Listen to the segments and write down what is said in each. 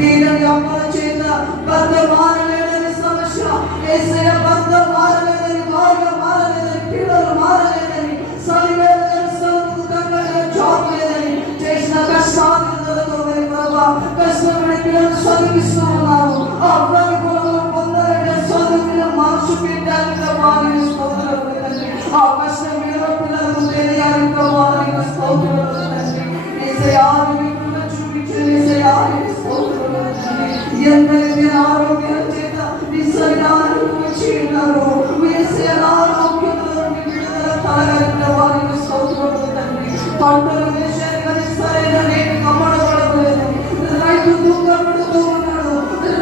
తీరని అమ్మల చేత భర్త మారలేదని సమస్య, యేసయ్య భర్త మారలేదని, భార్య మారలేదని, పిల్లలు మారలేదని, సరివేదని, సంతృప్తంగా జాబ్ లేదని, చేసిన కష్టాలతో మరి ప్రభా కష్టపడి పిల్లలు చదివిస్తూ ఉన్నాము. ఆ ప్రతిఫలం పొందాలంటే చదువుకున్న మనసు పెట్టాలి ప్రభా, నీకు స్తోత్రములు తండ్రి. ఆ కష్టం మీద పిల్లలకు తెలియాలి ప్రభా, నీకు స్తోత్రములు తండ్రి. యేసయ్య ఆరోగ్యం చూపించండి, యేసయ్య స్తోత్రములు తండ్రి. ఎందరైతే ఆరోగ్యం చేత నీ శరీరాన్ని వచ్చి ఉన్నారు, యేసయ్య ఆరోగ్యంలో నుండి విడుదల కలగాలి ప్రభా, నీకు స్తోత్రములు తండ్రి. పంటలు వేశారు కానీ సరైన రేటు అమ్మడబడలేదు, రైతు దుఃఖపడుతూ ఉన్నాడు.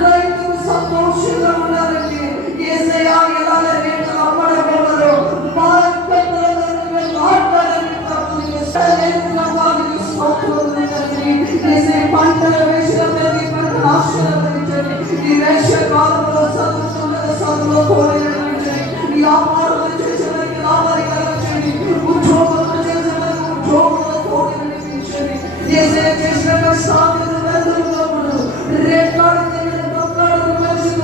రైతుకు సంతోషంగా ఉండాలంటే యేసయ్య ఎలాగ రేటు అమ్మడబడరు మార్కెట్లలో మాట్లాడాలని పంటలు వేసిన ప్రతి పంట ఆశీర్వదించండి. ఈ వేష కాలంలో చదువుతున్నది చదువులో తోడించండి. ఈ వ్యాపారాలు చేసేవారికి లాభాలు కలిగించండి. ఉద్యోగాలు చేసేవారికి ఉద్యోగంలో తోడించండి. యేసయ్య చేసిన కష్టాలను వెళ్తున్నప్పుడు రేట్లాడు కలిసి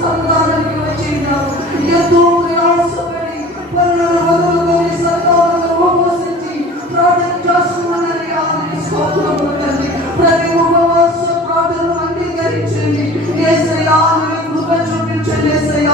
సంతానానికి వచ్చినారు. ఎంతో ప్రయాసపడి పనులను వదులుకొని సర్కారులను ఉపవసించి ప్రార్థన చేస్తున్నారని ఆమె స్తోత్రములు తండ్రి. ప్రతి ఉపవాస ప్రార్థనను అంగీకరించండి. యేసయ్య కృప చూపించండి. యేసయ్య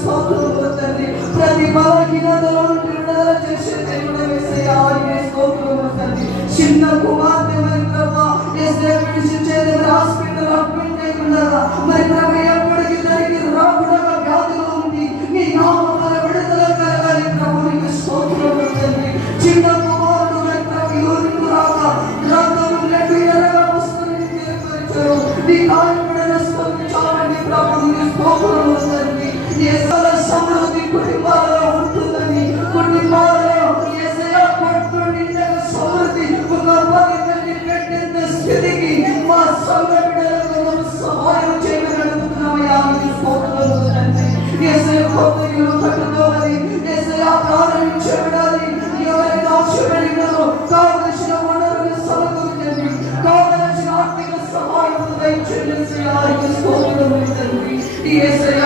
స్తోత్రములు తండ్రి. ప్రతి బలహీనతలో నుండి విడుదల చేసే దేవుడు యేసయ్య స్తోత్రములు తండ్రి. చిన్న కుమార్తె మరి ప్రభా యేసయ్య విడిచించేది హాస్పిటల్ అడ్మిట్ అయి ఉండగా మరి ప్రభు ఎప్పటికీ దానికి రాకుండా వ్యాధిలో ఉంది. నీ నామమున విడుదల కలగాలి ప్రభు, నీకు స్తోత్రములు తండ్రి. చిన్న కుమారుడు మరి ప్రభు యూరిన్ రాగా రక్తం బ్లడ్ ఎర్రగా వస్తుందని తెలియపరిచారు. నీ కాయపడిన స్పందించాలని ప్రభు, నీకు స్తోత్రములు తండ్రి. యేసయ్య సమృద్ధి కుటుంబాలలో ఉంటుందని, కుటుంబాలలో యేసయ్య కొట్టు నిండగా సమృద్ధి ఒక 10 మంది పెట్టేంత స్థితికి మా సంఘ బిడ్డలకు సహాయం చేయమని అడుగుతున్నామయ్యా, నీకు స్తోత్రములు తండ్రి. యేసయ్య కొత్త ఇల్లు కట్టుకోవాలి, యేసయ్య ప్రారంభించబడాలి. ఎవరైతే ఆశపడినారో కావలసిన వనరులు సమకూర్చండి, కావలసిన ఆర్థిక సహాయం దయచేయండి. యేసయ్య స్తోత్రములు తండ్రి. యేసయ్య